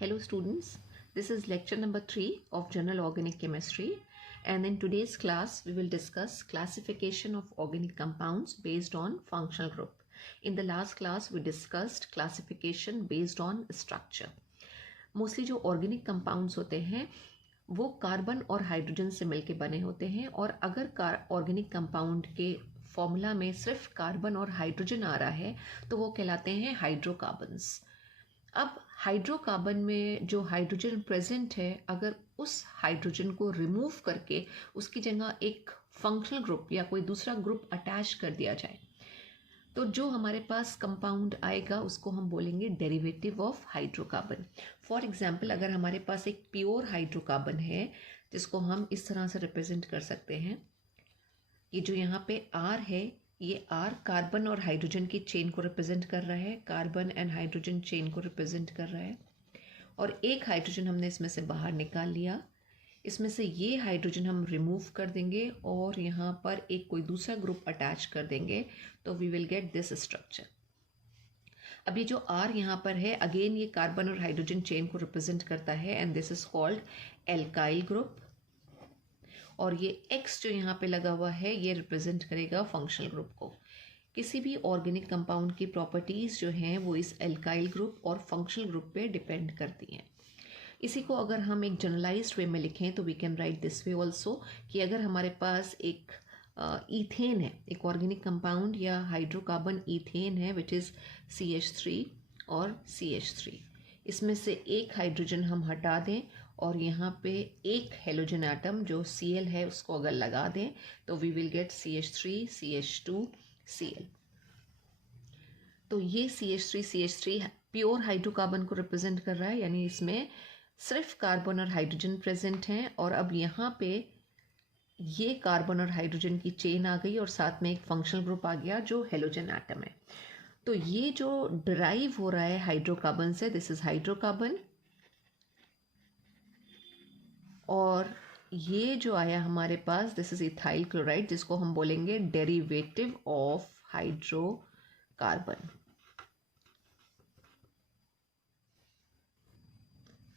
Hello students, this is lecture number 3 of General Organic Chemistry, and in today's class we will discuss classification of organic compounds based on functional group. In the last class we discussed classification based on structure. Mostly जो organic compounds होते हैं वो carbon और hydrogen से मिलके बने होते हैं, और अगर ऑर्गेनिक कंपाउंड के फॉर्मूला में सिर्फ कार्बन और हाइड्रोजन आ रहा है तो वो कहलाते हैं हाइड्रोकार्बन्स. अब हाइड्रोकार्बन में जो हाइड्रोजन प्रेजेंट है, अगर उस हाइड्रोजन को रिमूव करके उसकी जगह एक फंक्शनल ग्रुप या कोई दूसरा ग्रुप अटैच कर दिया जाए तो जो हमारे पास कंपाउंड आएगा उसको हम बोलेंगे derivative of hydrocarbon. For example, अगर हमारे पास एक प्योर हाइड्रोकार्बन है जिसको हम इस तरह से रिप्रेजेंट कर सकते हैं, ये जो यहाँ पे R है, ये R कार्बन और हाइड्रोजन की चेन को रिप्रेजेंट कर रहा है, कार्बन एंड हाइड्रोजन चेन को रिप्रेजेंट कर रहा है, और एक हाइड्रोजन हमने इसमें से बाहर निकाल लिया. इसमें से ये हाइड्रोजन हम रिमूव कर देंगे और यहाँ पर एक कोई दूसरा ग्रुप अटैच कर देंगे तो we will get this structure. अब ये जो R यहाँ पर है, अगेन ये कार्बन और हाइड्रोजन चेन को रिप्रेजेंट करता है and this is called alkyl group. और ये X जो यहाँ पे लगा हुआ है ये रिप्रेजेंट करेगा फंक्शनल ग्रुप को. किसी भी ऑर्गेनिक कंपाउंड की प्रॉपर्टीज़ जो हैं वो इस एल्काइल ग्रुप और फंक्शनल ग्रुप पे डिपेंड करती हैं. इसी को अगर हम एक जनरलाइज्ड वे में लिखें तो we can write this way also कि अगर हमारे पास एक ईथेन है, एक ऑर्गेनिक कंपाउंड या हाइड्रोकार्बन ईथेन है विच इज़ CH3 और CH3, इसमें से एक हाइड्रोजन हम हटा दें और यहाँ पे एक हेलोजन एटम जो Cl है उसको अगर लगा दें तो we will gate CH3 CH2 Cl. तो ये CH3 प्योर हाइड्रोकार्बन को रिप्रेजेंट कर रहा है, यानी इसमें सिर्फ कार्बन और हाइड्रोजन प्रेजेंट हैं. और अब यहाँ पे ये कार्बन और हाइड्रोजन की चेन आ गई और साथ में एक फंक्शनल ग्रुप आ गया जो हेलोजन एटम है. तो ये जो डिराइव हो रहा है हाइड्रोकार्बन से, दिस इज हाइड्रोकार्बन, और ये जो आया हमारे पास दिस इज इथाइल क्लोराइड जिसको हम बोलेंगे डेरिवेटिव ऑफ हाइड्रोकार्बन.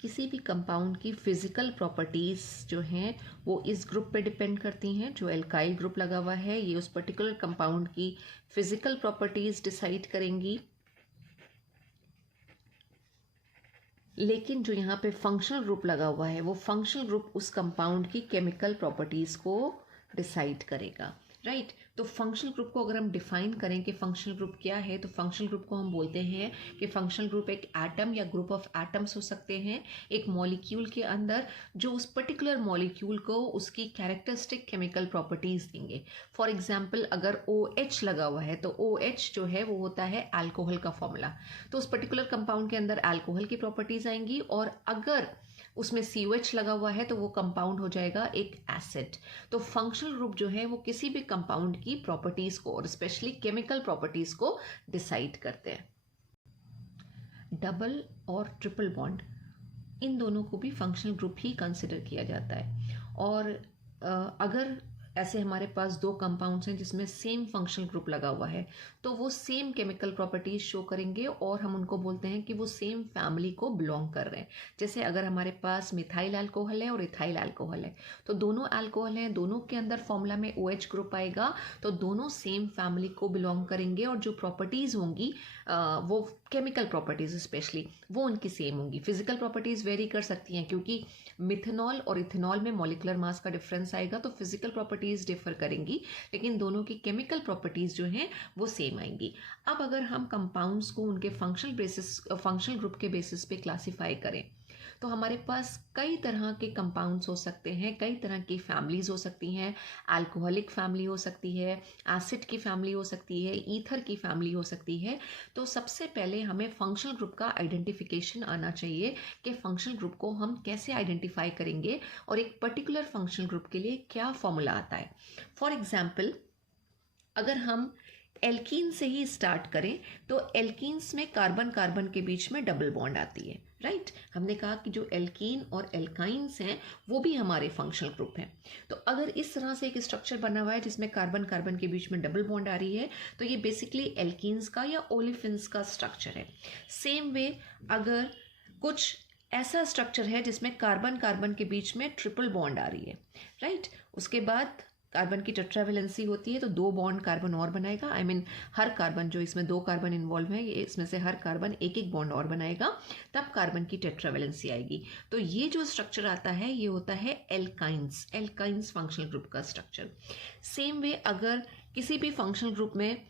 किसी भी कंपाउंड की फिजिकल प्रॉपर्टीज़ जो हैं वो इस ग्रुप पे डिपेंड करती हैं. जो एल्काइल ग्रुप लगा हुआ है ये उस पर्टिकुलर कंपाउंड की फिजिकल प्रॉपर्टीज़ डिसाइड करेंगी, लेकिन जो यहाँ पे फंक्शनल ग्रुप लगा हुआ है वो फंक्शनल ग्रुप उस कंपाउंड की केमिकल प्रॉपर्टीज़ को डिसाइड करेगा. राइट. तो फंक्शनल ग्रुप को अगर हम डिफाइन करें कि फंक्शनल ग्रुप क्या है, तो फंक्शनल ग्रुप को हम बोलते हैं कि फंक्शनल ग्रुप एक एटम या ग्रुप ऑफ एटम्स हो सकते हैं एक मॉलिक्यूल के अंदर जो उस पर्टिकुलर मॉलिक्यूल को उसकी कैरेक्टरिस्टिक केमिकल प्रॉपर्टीज़ देंगे. फॉर एग्जांपल, अगर OH लगा हुआ है तो OH जो है वो होता है अल्कोहल का फॉर्मूला, तो उस पर्टिकुलर कंपाउंड के अंदर अल्कोहल की प्रॉपर्टीज़ आएंगी. और अगर उसमें COH लगा हुआ है तो वो कंपाउंड हो जाएगा एक एसिड. तो फंक्शनल ग्रुप जो है वो किसी भी कंपाउंड की प्रॉपर्टीज को और स्पेशली केमिकल प्रॉपर्टीज को डिसाइड करते हैं. डबल और ट्रिपल बॉन्ड, इन दोनों को भी फंक्शनल ग्रुप ही कंसिडर किया जाता है. और अगर ऐसे हमारे पास दो कंपाउंड्स हैं जिसमें सेम फंक्शनल ग्रुप लगा हुआ है तो वो सेम केमिकल प्रॉपर्टीज शो करेंगे और हम उनको बोलते हैं कि वो सेम फैमिली को बिलोंग कर रहे हैं. जैसे अगर हमारे पास मिथाइल अल्कोहल है और इथाइल अल्कोहल है तो दोनों अल्कोहल हैं, दोनों के अंदर फॉर्मूला में OH ग्रुप आएगा तो दोनों सेम फैमिली को बिलोंग करेंगे और जो प्रॉपर्टीज़ होंगी वो केमिकल प्रॉपर्टीज़ स्पेशली वो उनकी सेम होंगी. फिजिकल प्रॉपर्टीज़ वेरी कर सकती हैं क्योंकि मिथेनॉल और इथेनॉल में मॉलिक्यूलर मास का डिफरेंस आएगा तो फिजिकल प्रॉपर्टीज़ डिफर करेंगी, लेकिन दोनों की केमिकल प्रॉपर्टीज़ जो हैं वो सेम आएंगी. अब अगर हम कंपाउंड्स को उनके फंक्शनल ग्रुप के बेसिस पे क्लासीफाई करें तो हमारे पास कई तरह के कंपाउंड्स हो सकते हैं, कई तरह की फैमिलीज हो सकती हैं. अल्कोहलिक फैमिली हो सकती है, एसिड की फैमिली हो सकती है, ईथर की फैमिली हो सकती है. तो सबसे पहले हमें फंक्शनल ग्रुप का आइडेंटिफिकेशन आना चाहिए कि फंक्शनल ग्रुप को हम कैसे आइडेंटिफाई करेंगे और एक पर्टिकुलर फंक्शनल ग्रुप के लिए क्या फॉर्मूला आता है. फॉर एग्जाम्पल, अगर हम एल्कीन से ही स्टार्ट करें तो एल्कीन्स में कार्बन कार्बन के बीच में डबल बॉन्ड आती है. राइट. हमने कहा कि जो एल्कीन और एल्काइंस हैं वो भी हमारे फंक्शनल ग्रुप हैं. तो अगर इस तरह से एक स्ट्रक्चर बना हुआ है जिसमें कार्बन कार्बन के बीच में डबल बॉन्ड आ रही है तो ये बेसिकली एल्कीन्स का या ओलेफिन्स का स्ट्रक्चर है. सेम वे अगर कुछ ऐसा स्ट्रक्चर है जिसमें कार्बन कार्बन के बीच में ट्रिपल बॉन्ड आ रही है, राइट। उसके बाद कार्बन की टेट्रावेलेंसी होती है, तो 2 बॉन्ड कार्बन और बनाएगा। आई मीन हर कार्बन, जो इसमें 2 कार्बन इन्वॉल्व है, ये इसमें से हर कार्बन एक एक बॉन्ड और बनाएगा, तब कार्बन की टेट्रावेलेंसी आएगी। तो ये जो स्ट्रक्चर आता है ये होता है एल्काइंस फंक्शनल ग्रुप का स्ट्रक्चर। सेम वे अगर किसी भी फंक्शनल ग्रुप में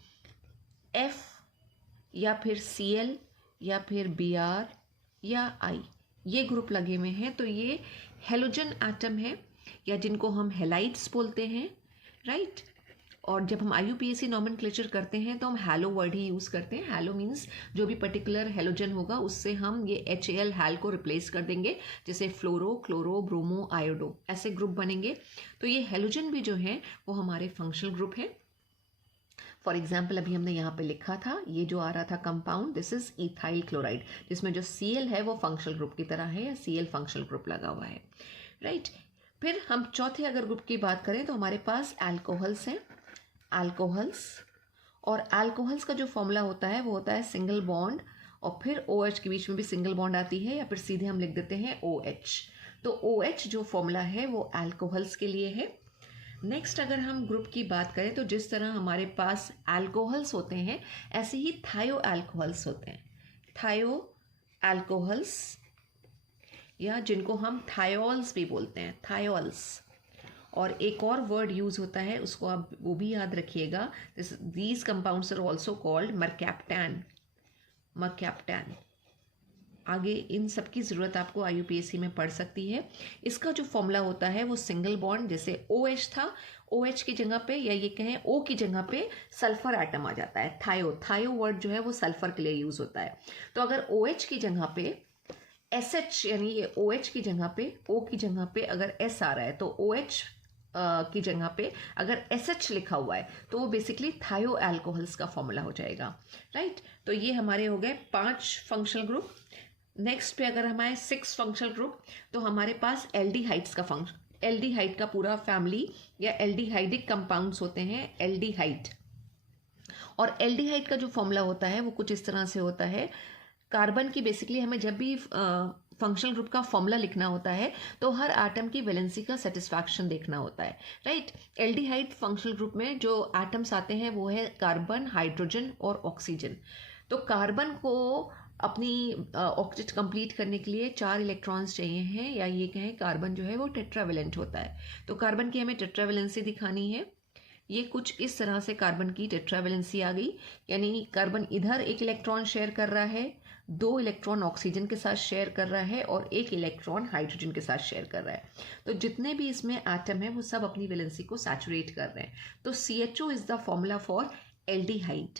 F या फिर Cl या फिर Br या I ये ग्रुप लगे हुए हैं, तो ये हेलोजन एटम है, या जिनको हम हेलाइड्स बोलते हैं, राइट। और जब हम IUPAC नॉमेनक्लेचर करते हैं तो हम हैलो वर्ड ही यूज़ करते हैं। हैलो मीन्स जो भी पर्टिकुलर हेलोजन होगा उससे हम ये HAL हैल को रिप्लेस कर देंगे, जैसे फ्लोरो, क्लोरो, ब्रोमो, आयोडो, ऐसे ग्रुप बनेंगे। तो ये हेलोजन भी जो है वो हमारे फंक्शनल ग्रुप है। फॉर एग्जाम्पल अभी हमने यहाँ पे लिखा था, ये जो आ रहा था compound, this is ethyl chloride, जिसमें जो Cl है वो फंक्शनल ग्रुप की तरह है, या Cl फंक्शनल ग्रुप लगा हुआ है, राइट। फिर हम चौथे अगर ग्रुप की बात करें तो हमारे पास अल्कोहल्स हैं, अल्कोहल्स। और अल्कोहल्स का जो फॉर्मूला होता है वो होता है सिंगल बॉन्ड, और फिर OH के बीच में भी सिंगल बॉन्ड आती है, या फिर सीधे हम लिख देते हैं OH। तो OH जो फॉर्मूला है वो अल्कोहल्स के लिए है। नेक्स्ट अगर हम ग्रुप की बात करें तो जिस तरह हमारे पास अल्कोहल्स होते हैं ऐसे ही थायो अल्कोहल्स होते हैं, थायो अल्कोहल्स, या जिनको हम थायोल्स भी बोलते हैं, थायोल्स। और एक और वर्ड यूज होता है, उसको आप वो भी याद रखिएगा, these compounds are also called mercaptan, mercaptan. आगे इन सब की ज़रूरत आपको IUPAC में पड़ सकती है। इसका जो फॉर्मूला होता है वो सिंगल बॉन्ड, जैसे OH था, OH की जगह पे, या ये कहें O की जगह पे सल्फर एटम आ जाता है, थायो वर्ड जो है वो सल्फर के लिए यूज़ होता है। तो अगर OH की जगह पे SH, यानी ये OH की जगह पे, O की जगह पे अगर S आ रहा है, तो OH की जगह पे अगर SH लिखा हुआ है तो वो बेसिकली थायो अल्कोहल्स का फॉर्मूला हो जाएगा, राइट। तो ये हमारे हो गए 5 फंक्शनल ग्रुप। नेक्स्ट पे अगर हमारे 6 फंक्शनल ग्रुप, तो हमारे पास एल्डिहाइड्स का फंक्शन, एल्डिहाइड का पूरा फैमिली या एल्डिहाइडिक कंपाउंड्स होते हैं, एल्डिहाइड। और एल्डिहाइड का जो फॉर्मूला होता है वो कुछ इस तरह से होता है, कार्बन की बेसिकली हमें जब भी फंक्शनल ग्रुप का फॉर्मूला लिखना होता है तो हर एटम की वैलेंसी का सेटिस्फैक्शन देखना होता है, राइट। एल्डिहाइड फंक्शनल ग्रुप में जो एटम्स आते हैं वो है कार्बन, हाइड्रोजन और ऑक्सीजन। तो कार्बन को अपनी ऑक्टेट कंप्लीट करने के लिए 4 इलेक्ट्रॉन्स चाहिए हैं, या ये कहें कार्बन जो है वो टेट्रावेलेंट होता है। तो कार्बन की हमें टेट्रावेलेंसी दिखानी है, ये कुछ इस तरह से कार्बन की टेट्रावेलेंसी आ गई, यानी कार्बन इधर 1 इलेक्ट्रॉन शेयर कर रहा है, 2 इलेक्ट्रॉन ऑक्सीजन के साथ शेयर कर रहा है, और 1 इलेक्ट्रॉन हाइड्रोजन के साथ शेयर कर रहा है। तो जितने भी इसमें एटम है वो सब अपनी वैलेंसी को सैचुरेट कर रहे हैं। तो CHO is the formula for aldehyde.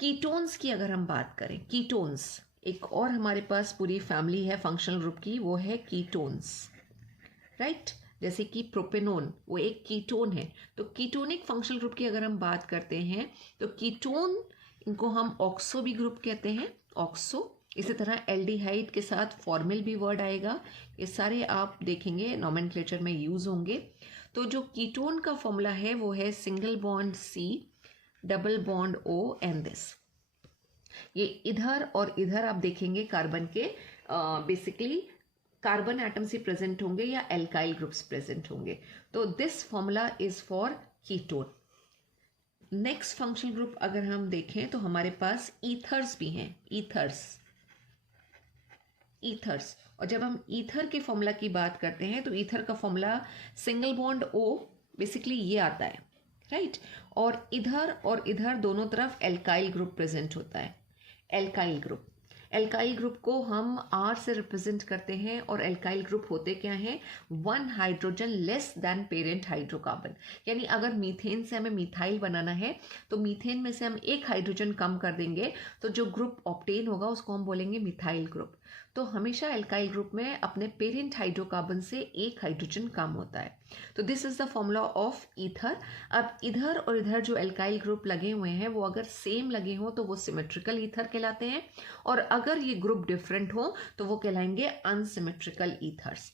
Ketones की अगर हम बात करें, कीटोन्स एक और हमारे पास पूरी फैमिली है फंक्शनल ग्रुप की, वो है कीटोन्स, राइट। जैसे कि प्रोपेनोन वो एक कीटोन है। तो कीटोनिक फंक्शनल ग्रुप की अगर हम बात करते हैं तो कीटोन, इनको हम ऑक्सो भी ग्रुप कहते हैं, ऑक्सो। इसी तरह एल्डिहाइड के साथ फॉर्मिल भी वर्ड आएगा, ये सारे आप देखेंगे नॉमेनक्लेचर में यूज होंगे। तो जो कीटोन का फॉर्मूला है वो है single bond C, double bond O and this. ये इधर और इधर आप देखेंगे कार्बन के बेसिकली कार्बन एटम्स ही प्रेजेंट होंगे या एल्काइल ग्रुप्स प्रेजेंट होंगे। तो this formula is for ketone. Next functional group अगर हम देखें तो हमारे पास ईथर्स भी हैं, ईथर्स। और जब हम ईथर के फॉर्मूला की बात करते हैं तो ईथर का formula single bond O, basically ये आता है, राइट। और इधर दोनों तरफ एल्काइल ग्रुप प्रेजेंट होता है, एल्काइल ग्रुप को हम R से रिप्रेजेंट करते हैं, और एल्काइल ग्रुप होते क्या हैं, 1 hydrogen less than parent hydrocarbon. यानी अगर मीथेन से हमें मिथाइल बनाना है तो मीथेन में से हम 1 हाइड्रोजन कम कर देंगे, तो जो ग्रुप ऑब्टेन होगा उसको हम बोलेंगे मिथाइल ग्रुप। तो हमेशा एल्काइल ग्रुप में अपने पेरेंट हाइड्रोकार्बन से 1 हाइड्रोजन कम होता है। तो this is the formula of ether. अब इधर और इधर जो एल्काइल ग्रुप लगे हुए हैं वो अगर सेम लगे हों तो वो सिमेट्रिकल ईथर कहलाते हैं, और अगर ये ग्रुप डिफरेंट हो तो वो कहलाएंगे अनसिमेट्रिकल ईथर्स।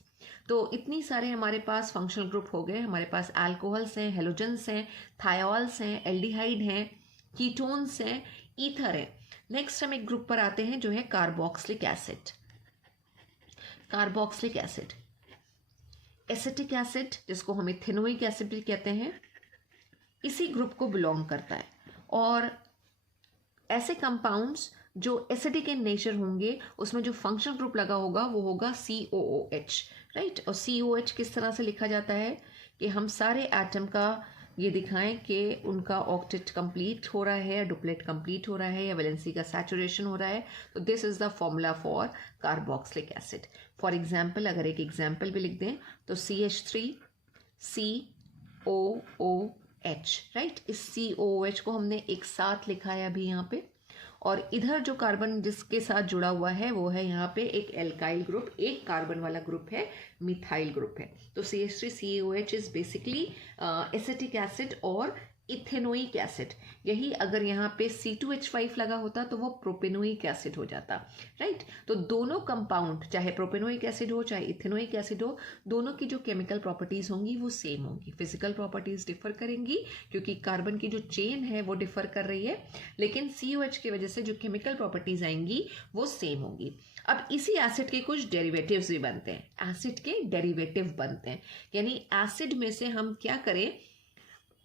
तो इतनी सारे हमारे पास फंक्शनल ग्रुप हो गए, हमारे पास अल्कोहल्स हैं, हेलोजन्स हैं, थायोल्स हैं, एल्डिहाइड हैं, कीटोन्स हैं, ईथर है। नेक्स्ट हम एक ग्रुप पर आते हैं जो है carboxylic acid. Carboxylic acid, acetic acid जिसको हम इथेनोइक एसिड भी कहते हैं, इसी ग्रुप को बिलोंग करता है। और ऐसे कंपाउंड्स जो एसिडिक इन नेचर होंगे उसमें जो फंक्शनल ग्रुप लगा होगा वो होगा COOH, राइट। और COH किस तरह से लिखा जाता है कि हम सारे एटम का ये दिखाएं कि उनका ऑक्टेट कंप्लीट हो रहा है, डुप्लेट कंप्लीट हो रहा है, या वैलेंसी का सैचुरेशन हो रहा है। तो this is the formula for carboxylic acid. For example अगर एक एग्जाम्पल भी लिख दें तो CH3 COOH, राइट। इस COOH को हमने एक साथ लिखा है अभी यहाँ पे, और इधर जो कार्बन जिसके साथ जुड़ा हुआ है वो है यहाँ पे एक एल्काइल ग्रुप, एक कार्बन वाला ग्रुप है, मिथाइल ग्रुप है। तो CH3 COOH is basically acetic acid और इथेनोइक एसिड। यही अगर यहाँ पे C2H5 लगा होता तो वो प्रोपेनोइक एसिड हो जाता, राइट। तो दोनों कंपाउंड, चाहे प्रोपेनोइक एसिड हो चाहे इथेनोइक एसिड हो, दोनों की जो केमिकल प्रॉपर्टीज होंगी वो सेम होंगी। फिजिकल प्रॉपर्टीज डिफर करेंगी क्योंकि कार्बन की जो चेन है वो डिफर कर रही है, लेकिन COH की वजह से जो केमिकल प्रॉपर्टीज आएंगी वो सेम होंगी। अब इसी एसिड के कुछ डेरिवेटिव्स भी बनते हैं, एसिड के डेरिवेटिव बनते हैं, यानी एसिड में से हम क्या करें,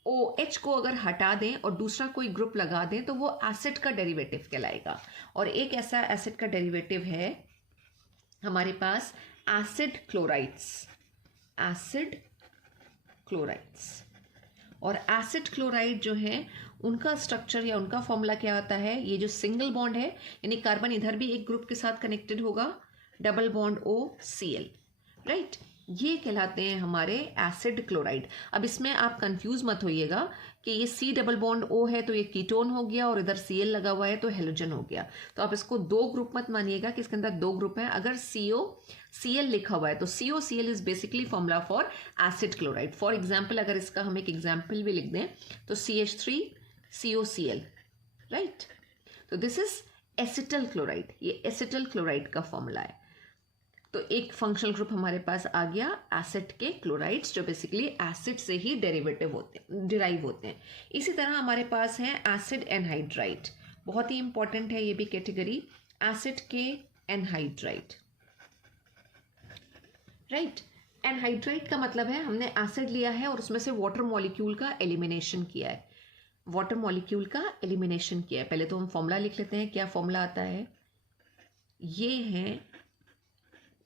OH को अगर हटा दें और दूसरा कोई ग्रुप लगा दें तो वो एसिड का डेरिवेटिव कहलाएगा। और एक ऐसा एसिड का डेरिवेटिव है हमारे पास एसिड क्लोराइड्स, एसिड क्लोराइड्स। और एसिड क्लोराइड जो है उनका स्ट्रक्चर या उनका फॉर्मूला क्या होता है, ये जो सिंगल बॉन्ड है यानी कार्बन इधर भी एक ग्रुप के साथ कनेक्टेड होगा, डबल बॉन्ड OCl, राइट। ये कहलाते हैं हमारे एसिड क्लोराइड। अब इसमें आप कंफ्यूज मत होइएगा कि ये C डबल बॉन्ड O है तो ये कीटोन हो गया और इधर Cl लगा हुआ है तो हेलोजन हो गया। तो आप इसको दो ग्रुप मत मानिएगा कि इसके अंदर दो ग्रुप हैं। अगर COCl लिखा हुआ है तो COCl is basically formula for acid chloride. For example अगर इसका हम एक एग्जाम्पल भी लिख दें तो CH3 COCl, राइट। तो दिस इज एसिटल क्लोराइड, ये एसिटल क्लोराइड का फॉर्मूला है। तो एक फंक्शनल ग्रुप हमारे पास आ गया एसिड के क्लोराइड्स जो बेसिकली एसिड से ही डेरिवेटिव होते हैं, डिराइव होते हैं। इसी तरह हमारे पास है एसिड एनहाइड्राइड, बहुत ही इंपॉर्टेंट है ये भी कैटेगरी, एसिड के एनहाइड्राइड, राइट। एनहाइड्राइड का मतलब है हमने एसिड लिया है और उसमें से वाटर मॉलिक्यूल का एलिमिनेशन किया है, वाटर मॉलिक्यूल का एलिमिनेशन किया है। पहले तो हम फॉर्मूला लिख लेते हैं, क्या फॉर्मूला आता है, ये है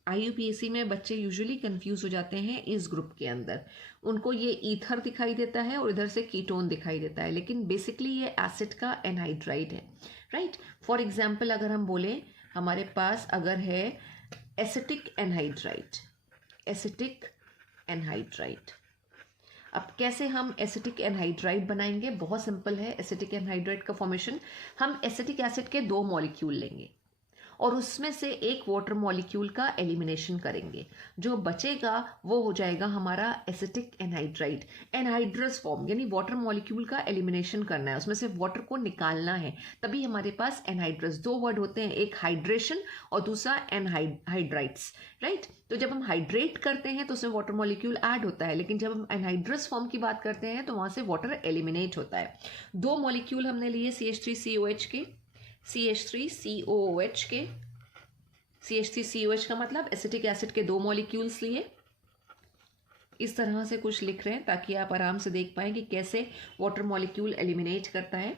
IUPAC में बच्चे यूजुअली कंफ्यूज हो जाते हैं इस ग्रुप के अंदर, उनको ये ईथर दिखाई देता है और इधर से कीटोन दिखाई देता है, लेकिन बेसिकली ये एसिड का एनहाइड्राइड है, राइट। फॉर एग्जाम्पल अगर हम बोले हमारे पास अगर है एसिटिक एनहाइड्राइड, एसिटिक एनहाइड्राइड। अब कैसे हम एसिटिक एनहाइड्राइड बनाएंगे, बहुत सिंपल है। एसिटिक एनहाइड्राइड का फॉर्मेशन, हम एसिटिक एसिड के दो मॉलिक्यूल लेंगे और उसमें से एक वाटर मॉलिक्यूल का एलिमिनेशन करेंगे, जो बचेगा वो हो जाएगा हमारा एसिटिक एनहाइड्राइड। एनहाइड्रस फॉर्म यानी वाटर मॉलिक्यूल का एलिमिनेशन करना है, उसमें से वाटर को निकालना है, तभी हमारे पास एनहाइड्रस। दो वर्ड होते हैं, एक हाइड्रेशन और दूसरा एनहाइड्राइड्स, राइट। तो जब हम हाइड्रेट करते हैं तो उसमें वाटर मॉलिक्यूल ऐड होता है, लेकिन जब हम एनहाइड्रस फॉर्म की बात करते हैं तो वहां से वाटर एलिमिनेट होता है। दो मॉलिक्यूल हमने लिए CH3 COH के, CH3 COOH के, CH3 COH का मतलब एसिटिक एसिड के दो मॉलिक्यूल्स लिए। इस तरह से कुछ लिख रहे हैं ताकि आप आराम से देख पाएं कि कैसे वाटर मॉलिक्यूल एलिमिनेट करता है।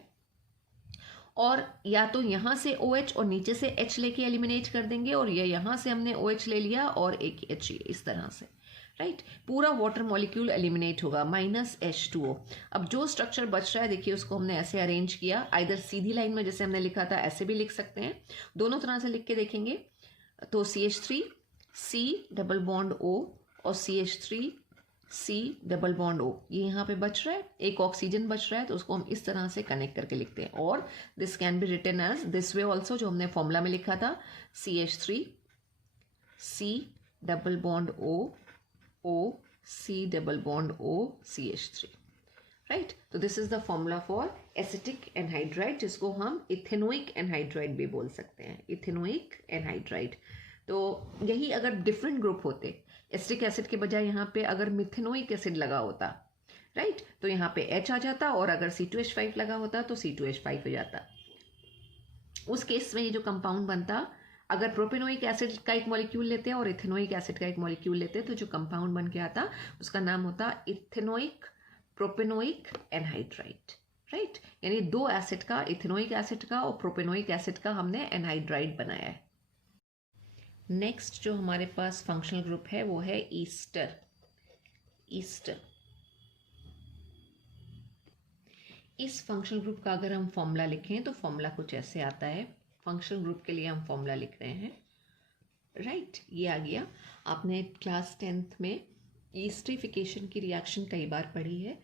और या तो यहाँ से OH और नीचे से H लेके एलिमिनेट कर देंगे, और ये यहाँ से हमने OH ले लिया और एक H, इस तरह से, राइट। पूरा वाटर मॉलिक्यूल एलिमिनेट होगा -H2O। अब जो स्ट्रक्चर बच रहा है देखिए उसको हमने ऐसे अरेंज किया, आइदर सीधी लाइन में जैसे हमने लिखा था ऐसे भी लिख सकते हैं, दोनों तरह से लिख के देखेंगे। तो CH3 C double bond O और CH3 C double bond O, ये यहाँ पे बच रहा है, एक ऑक्सीजन बच रहा है, तो उसको हम इस तरह से कनेक्ट करके लिखते हैं। और this can be written as this way also, जो हमने फॉर्मूला में लिखा था, CH3 C double bond O C double bond O CH3, right. तो this is the formula for acetic anhydride, जिसको हम इथेनोइक एनहाइड्राइड भी बोल सकते हैं, इथेनोइक एनहाइड्राइड। तो यही अगर डिफरेंट ग्रुप होते, एसिटिक एसिड के बजाय यहाँ पे अगर मिथेनोइक एसिड लगा होता, राइट, तो यहाँ पे H आ जाता, और अगर C2H5 लगा होता तो C2H5 हो जाता। उस केस में ये जो कंपाउंड बनता अगर प्रोपेनोइक एसिड का एक मॉलिक्यूल लेते हैं और इथेनोइक एसिड का एक मॉलिक्यूल लेते हैं तो जो कंपाउंड बन के आता उसका नाम होता इथेनोइक प्रोपेनोइक एनहाइड्राइड, राइट। यानी दो एसिड का, इथेनोइक एसिड का और प्रोपेनोइक एसिड का हमने एनहाइड्राइड बनाया है। नेक्स्ट जो हमारे पास फंक्शनल ग्रुप है वो है ईस्टर। ईस्टर, इस फंक्शनल ग्रुप का अगर हम फॉर्मूला लिखें तो फॉर्मूला कुछ ऐसे आता है। फंक्शनल ग्रुप के लिए हम फॉर्मूला लिख रहे हैं, राइट। ये आ गया। आपने क्लास 10th में ईस्टरिफिकेशन की रिएक्शन कई बार पढ़ी है।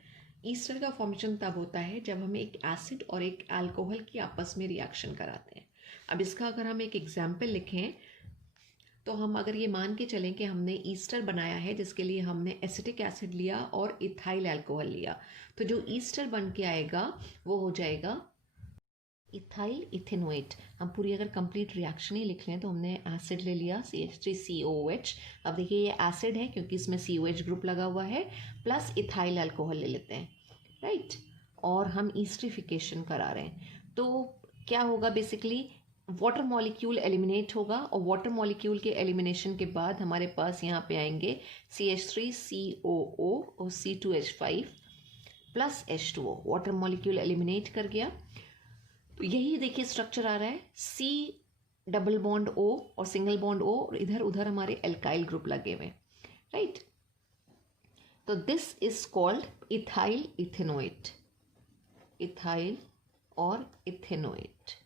ईस्टर का फॉर्मेशन तब होता है जब हम एक एसिड और एक अल्कोहल की आपस में रिएक्शन कराते हैं। अब इसका अगर हम एक एग्जाम्पल लिखें तो हम अगर ये मान के चलें कि हमने ईस्टर बनाया है जिसके लिए हमने एसिटिक एसिड लिया और इथाइल अल्कोहल लिया, तो जो ईस्टर बन के आएगा वो हो जाएगा इथाइल इथेनोएट। हम पूरी अगर कंप्लीट रिएक्शन ही लिख लें तो हमने एसिड ले लिया CH3COOH। अब देखिए ये एसिड है क्योंकि इसमें COH ग्रुप लगा हुआ है, प्लस इथाइल अल्कोहल ले लेते हैं, राइट। और हम ईस्टरिफिकेशन करा रहे हैं तो क्या होगा, बेसिकली वाटर मॉलिक्यूल एलिमिनेट होगा और वाटर मॉलिक्यूल के एलिमिनेशन के बाद हमारे पास यहाँ पे आएंगे CH3COO और C2H5 plus H2O। Water molecule eliminate कर गया तो यही देखिए स्ट्रक्चर आ रहा है, C डबल बॉन्ड O और सिंगल बॉन्ड O और इधर उधर हमारे एल्काइल ग्रुप लगे हुए, राइट। तो this is called ethyl ethanoate. Ethyl और इथेनोएट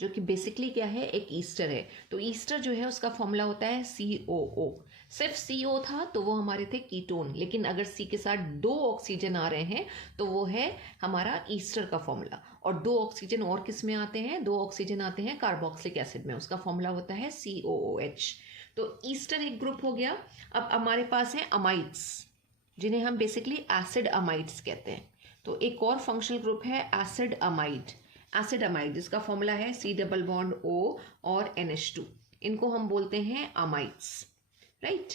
जो कि बेसिकली क्या है, एक ईस्टर है। तो ईस्टर जो है उसका फॉर्मूला होता है COO। सिर्फ CO था तो वो हमारे थे कीटोन, लेकिन अगर C के साथ 2 ऑक्सीजन आ रहे हैं तो वो है हमारा ईस्टर का फॉर्मूला। और 2 ऑक्सीजन और किस में आते हैं, 2 ऑक्सीजन आते हैं कार्बोक्सिलिक एसिड में, उसका फॉर्मूला होता है COOH। तो ईस्टर एक ग्रुप हो गया। अब हमारे पास है अमाइड्स जिन्हें हम बेसिकली एसिड अमाइड्स कहते हैं। तो एक और फंक्शनल ग्रुप है एसिड अमाइड। एसिड अमाइड जिसका फॉर्मूला है C डबल बॉन्ड O और NH2, इनको हम बोलते हैं अमाइड्स, राइट।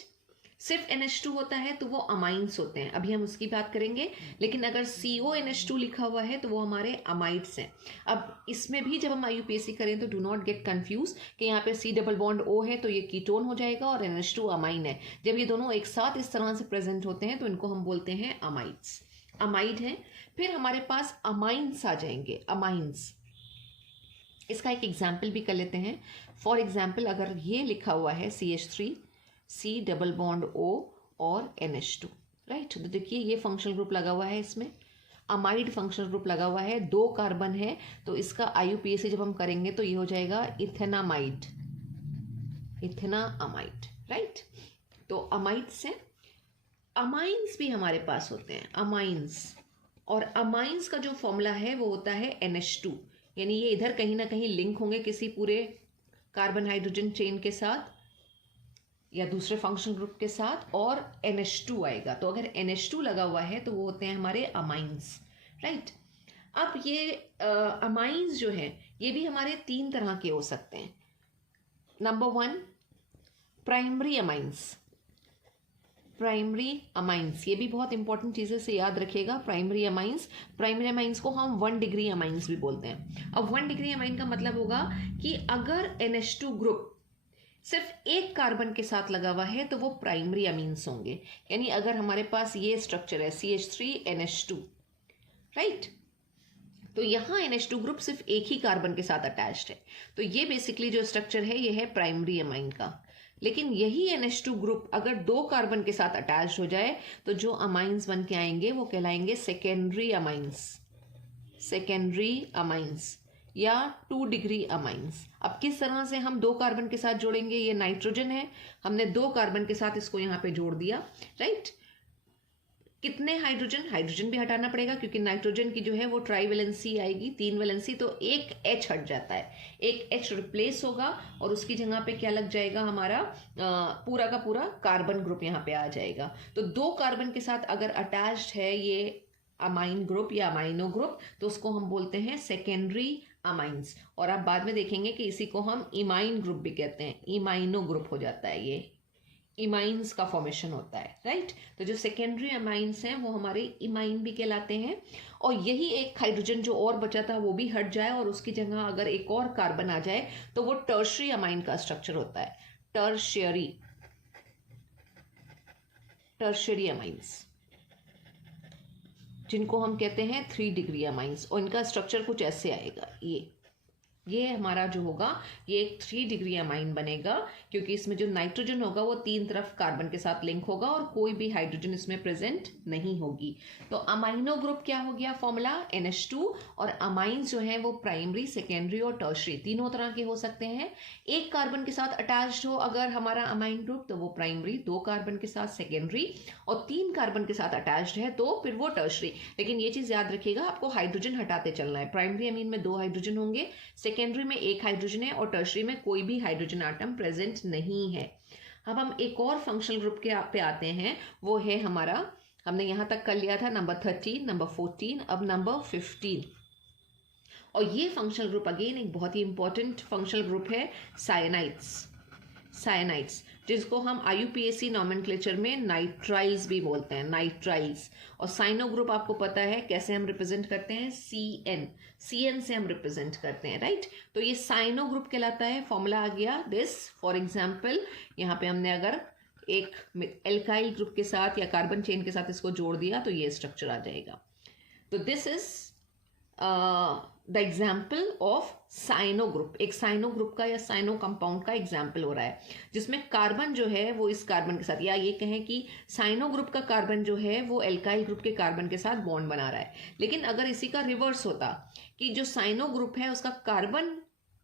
सिर्फ NH2 होता है तो वो अमाइंस होते हैं, अभी हम उसकी बात करेंगे। लेकिन अगर CONH2 लिखा हुआ है तो वो हमारे अमाइड्स हैं। अब इसमें भी जब हम IUPAC करें तो डू नॉट गेट कंफ्यूज कि यहाँ पे C डबल बॉन्ड O है तो ये कीटोन हो जाएगा और NH2 अमाइन है। जब ये दोनों एक साथ इस तरह से प्रेजेंट होते हैं तो इनको हम बोलते हैं अमाइड्स, अमाइड है। फिर हमारे पास अमाइंस आ जाएंगे, अमाइंस। इसका एक एग्जाम्पल भी कर लेते हैं। फॉर एग्जाम्पल अगर ये लिखा हुआ है CH3 C double bond O और NH2, राइट। तो देखिए ये फंक्शनल ग्रुप लगा हुआ है, इसमें अमाइड फंक्शनल ग्रुप लगा हुआ है, 2 कार्बन है तो इसका IUPAC जब हम करेंगे तो ये हो जाएगा इथेनामाइड, इथेनामाइड, राइट। तो अमाइड्स हैं। अमाइंस भी हमारे पास होते हैं, अमाइंस। और अमाइंस का जो फॉर्मूला है वो होता है NH2, यानी ये इधर कहीं ना कहीं लिंक होंगे किसी पूरे कार्बन हाइड्रोजन चेन के साथ या दूसरे फंक्शनल ग्रुप के साथ, और NH2 आएगा। तो अगर NH2 लगा हुआ है तो वो होते हैं हमारे अमाइंस, राइट। अब ये अमाइंस जो है ये भी हमारे 3 तरह के हो सकते हैं। Number 1 primary amines. Primary amines ये भी बहुत इंपॉर्टेंट चीज़ें से याद रखिएगा। प्राइमरी अमाइंस को हम 1 डिग्री अमाइंस भी बोलते हैं। अब 1 डिग्री अमाइन का मतलब होगा कि अगर NH2 ग्रुप सिर्फ एक कार्बन के साथ लगा हुआ है तो वो प्राइमरी अमीन्स होंगे। यानी अगर हमारे पास ये स्ट्रक्चर है CH3NH2, राइट, तो यहाँ NH2 ग्रुप सिर्फ एक ही कार्बन के साथ अटैच्ड है, तो ये बेसिकली जो स्ट्रक्चर है ये है प्राइमरी अमाइन का। लेकिन यही NH2 ग्रुप अगर 2 कार्बन के साथ अटैच हो जाए तो जो अमाइंस बन के आएंगे वो कहलाएंगे सेकेंडरी अमाइंस, सेकेंडरी अमाइंस या 2 डिग्री अमाइंस। अब किस तरह से हम 2 कार्बन के साथ जोड़ेंगे, ये नाइट्रोजन है, हमने 2 कार्बन के साथ इसको यहाँ पे जोड़ दिया, राइट। कितने हाइड्रोजन, हाइड्रोजन भी हटाना पड़ेगा क्योंकि नाइट्रोजन की जो है वो ट्राई वैलेंसी आएगी, 3 वैलेंसी, तो एक H हट जाता है, एक H रिप्लेस होगा और उसकी जगह पे क्या लग जाएगा, हमारा पूरा का पूरा कार्बन ग्रुप यहाँ पे आ जाएगा। तो 2 कार्बन के साथ अगर अटैच्ड है ये अमाइन ग्रुप या अमाइनो ग्रुप तो उसको हम बोलते हैं सेकेंडरी अमाइंस। और आप बाद में देखेंगे कि इसी को हम इमाइन ग्रुप भी कहते हैं, इमाइनो ग्रुप हो जाता है ये, इमाइंस का फॉर्मेशन होता है, राइट। तो जो सेकेंडरी अमाइंस हैं वो हमारे इमाइन भी कहलाते हैं। और यही एक हाइड्रोजन जो और बचा था वो भी हट जाए और उसकी जगह अगर एक और कार्बन आ जाए तो वो टर्शियरी अमाइन का स्ट्रक्चर होता है, टर्शियरी अमाइंस, जिनको हम कहते हैं 3 डिग्री अमाइंस। और इनका स्ट्रक्चर कुछ ऐसे आएगा, ये हमारा जो होगा ये एक 3 डिग्री अमाइन बनेगा, क्योंकि इसमें जो नाइट्रोजन होगा वो 3 तरफ कार्बन के साथ लिंक होगा और कोई भी हाइड्रोजन इसमें प्रेजेंट नहीं होगी। तो अमाइनो ग्रुप क्या हो गया फॉर्मूला, NH2। और अमाइंस जो है वो प्राइमरी, सेकेंडरी और टर्शरी तीनों तरह के हो सकते हैं। एक कार्बन के साथ अटैच्ड हो अगर हमारा अमाइन ग्रुप तो वो प्राइमरी, 2 कार्बन के साथ सेकेंडरी, और 3 कार्बन के साथ अटैच्ड है तो फिर वो टर्शरी। लेकिन ये चीज याद रखिएगा, आपको हाइड्रोजन हटाते चलना है। प्राइमरी अमीन में 2 हाइड्रोजन होंगे, सेकेंडरी में 1 हाइड्रोजन है और टर्शरी में कोई भी हाइड्रोजन आटम प्रेजेंट नहीं है। अब हम एक और फंक्शनल ग्रुप के पे आते हैं, वो है हमारा, हमने यहां तक कर लिया था नंबर 13, नंबर 14, अब नंबर 15। और ये फंक्शनल ग्रुप अगेन एक बहुत ही इंपॉर्टेंट फंक्शनल ग्रुप है, साइनाइड्स, जिसको हम IUPAC नॉमेनक्लेचर में नाइट्राइल्स भी बोलते हैं, नाइट्राइल्स। और साइनो ग्रुप आपको पता है कैसे हम रिप्रेजेंट करते हैं, CN से हम रिप्रेजेंट करते हैं, राइट। तो ये साइनो ग्रुप कहलाता है। फॉर्मूला आ गया दिस, फॉर एग्जाम्पल यहाँ पे हमने अगर एक एल्काइल ग्रुप के साथ या कार्बन चेन के साथ इसको जोड़ दिया तो ये स्ट्रक्चर आ जाएगा। तो this is the example of cyano group. एक साइनो ग्रुप का या साइनो कंपाउंड का एग्जाम्पल हो रहा है, जिसमें कार्बन जो है वो इस कार्बन के साथ, या ये कहें कि साइनो ग्रुप का कार्बन जो है वो एल्काइल ग्रुप के कार्बन के साथ बॉन्ड बना रहा है। लेकिन अगर इसी का रिवर्स होता कि जो साइनो ग्रुप है उसका कार्बन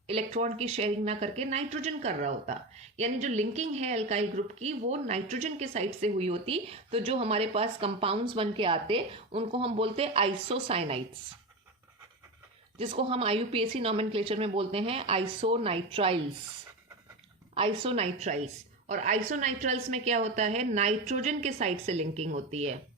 इलेक्ट्रॉन की शेयरिंग ना करके नाइट्रोजन कर रहा होता, यानी जो लिंकिंग है एल्काइल ग्रुप की वो नाइट्रोजन के साइड से हुई होती, तो जो हमारे पास कंपाउंड्स बन के आते उनको हम बोलते आइसोसाइनाइड्स, जिसको हम IUPAC नॉमेनक्लेचर में बोलते हैं आइसोनाइट्राइल्स। और आइसोनाइट्राइल्स में क्या होता है, नाइट्रोजन के साइड से लिंकिंग होती है,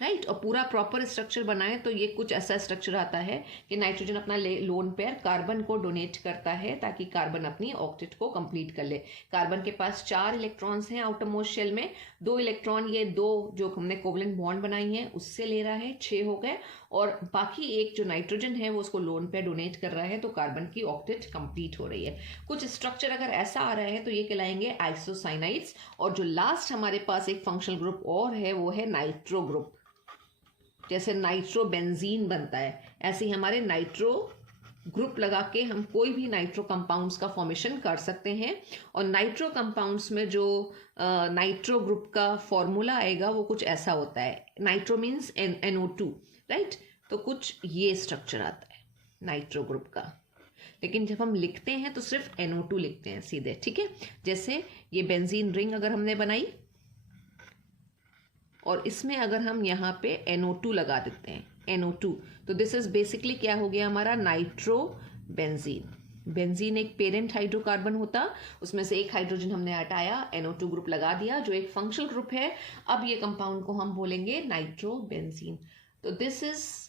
राइट। और पूरा प्रॉपर स्ट्रक्चर बनाए तो ये कुछ ऐसा स्ट्रक्चर आता है कि नाइट्रोजन अपना लोन पेयर कार्बन को डोनेट करता है ताकि कार्बन अपनी ऑक्टेट को कंप्लीट कर ले। कार्बन के पास 4 इलेक्ट्रॉन्स हैं आउटर मोस्ट शेल में, 2 इलेक्ट्रॉन ये 2 जो हमने कोवलेंट बॉन्ड बनाई है उससे ले रहा है, 6 हो गए, और बाकी एक जो नाइट्रोजन है वो उसको लोन पेयर डोनेट कर रहा है, तो कार्बन की ऑक्टेट कंप्लीट हो रही है। कुछ स्ट्रक्चर अगर ऐसा आ रहा है तो ये कहलाएंगे आइसोसाइनाइड्स। और जो लास्ट हमारे पास एक फंक्शनल ग्रुप और है वो है नाइट्रो ग्रुप। जैसे नाइट्रोबेंजीन बनता है ऐसे ही हमारे नाइट्रो ग्रुप लगा के हम कोई भी नाइट्रो कंपाउंड्स का फॉर्मेशन कर सकते हैं। और नाइट्रो कंपाउंड्स में जो नाइट्रो ग्रुप का फॉर्मूला आएगा वो कुछ ऐसा होता है, नाइट्रो मीन्स NO2, राइट। तो कुछ ये स्ट्रक्चर आता है नाइट्रो ग्रुप का, लेकिन जब हम लिखते हैं तो सिर्फ NO2 लिखते हैं सीधे, ठीक है। जैसे ये बेंजीन रिंग अगर हमने बनाई और इसमें अगर हम यहाँ पे NO2 लगा देते हैं, NO2, तो दिस इज बेसिकली क्या हो गया हमारा नाइट्रोबेंजीन। बेंजीन एक पेरेंट हाइड्रोकार्बन होता, उसमें से एक हाइड्रोजन हमने हटाया, NO2 ग्रुप लगा दिया जो एक फंक्शनल ग्रुप है। अब ये कंपाउंड को हम बोलेंगे नाइट्रोबेंजीन। तो this is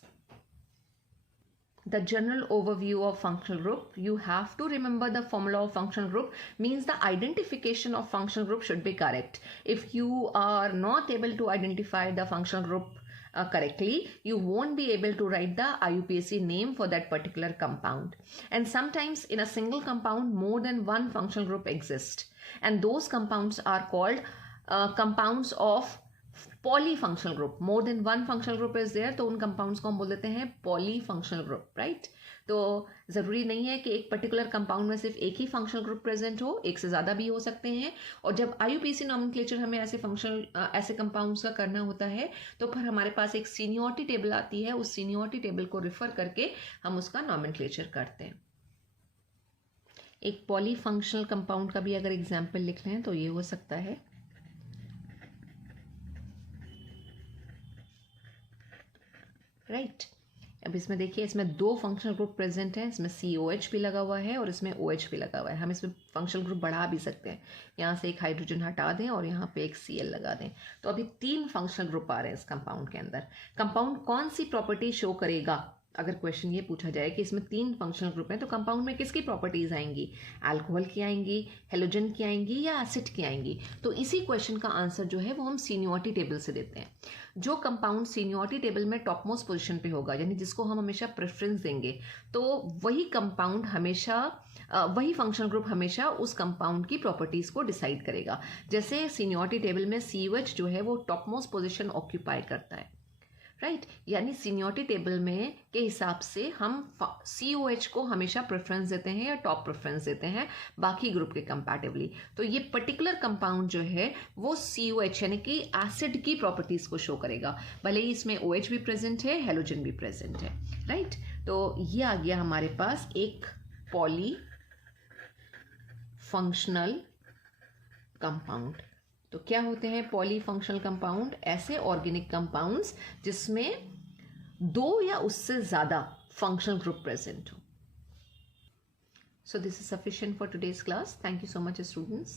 the general overview of functional group. You have to remember the formula of functional group, means the identification of functional group should be correct. If you are not able to identify the functional group correctly, you won't be able to write the IUPAC name for that particular compound. And sometimes in a single compound more than one functional group exists, and those compounds are called compounds of polyfunctional group. More than one functional group is there, तो उन compounds को हम बोल देते हैं polyfunctional group, right. तो ज़रूरी नहीं है कि एक पर्टिकुलर कंपाउंड में सिर्फ एक ही फंक्शनल ग्रुप प्रेजेंट हो, एक से ज़्यादा भी हो सकते हैं। और जब IUPAC नॉमेनक्लेचर हमें ऐसे कंपाउंड्स का करना होता है तो फिर हमारे पास एक सीनियरिटी टेबल आती है, उस सीनियरिटी टेबल को रिफर करके हम उसका नॉमेनक्लेचर करते हैं। एक पॉलीफंक्शनल कंपाउंड का भी अगर एग्जाम्पल लिख लें तो ये हो सकता है, राइट। अब इसमें देखिए, इसमें 2 फंक्शनल ग्रुप प्रेजेंट हैं, इसमें COH भी लगा हुआ है और इसमें OH भी लगा हुआ है। हम इसमें फंक्शनल ग्रुप बढ़ा भी सकते हैं, यहाँ से एक हाइड्रोजन हटा दें और यहाँ पे एक Cl लगा दें, तो अभी 3 फंक्शनल ग्रुप आ रहे हैं इस कंपाउंड के अंदर। कंपाउंड कौन सी प्रॉपर्टी शो करेगा अगर क्वेश्चन ये पूछा जाए कि इसमें 3 फंक्शनल ग्रुप हैं तो कंपाउंड में किसकी प्रॉपर्टीज आएंगी, अल्कोहल की आएंगी, हेलोजन की आएंगी या एसिड की आएंगी। तो इसी क्वेश्चन का आंसर जो है वो हम सीनियरिटी टेबल से देते हैं। जो कंपाउंड सीनियरिटी टेबल में टॉप मोस्ट पोजिशन पे होगा, यानी जिसको हम हमेशा प्रेफरेंस देंगे, तो वही कंपाउंड हमेशा वही फंक्शनल ग्रुप हमेशा उस कंपाउंड की प्रॉपर्टीज को डिसाइड करेगा। जैसे सीनियरिटी टेबल में COH जो है वो टॉप मोस्ट पोजिशन ऑक्यूपाई करता है, राइट यानी सीनियरिटी टेबल में के हिसाब से हम COH को हमेशा प्रेफरेंस देते हैं या टॉप प्रेफरेंस देते हैं बाकी ग्रुप के कंपैरेटिवली। तो ये पर्टिकुलर कंपाउंड जो है वो COH यानी कि एसिड की प्रॉपर्टीज को शो करेगा, भले ही इसमें OH भी प्रेजेंट है, हेलोजन भी प्रेजेंट है, राइट। तो ये आ गया हमारे पास एक पॉली फंक्शनल कंपाउंड। तो क्या होते हैं पॉली फंक्शनल कंपाउंड? ऐसे ऑर्गेनिक कंपाउंड्स जिसमें 2 या उससे ज़्यादा फंक्शनल ग्रुप प्रेजेंट हो। So this is sufficient for today's class. Thank you so much, students.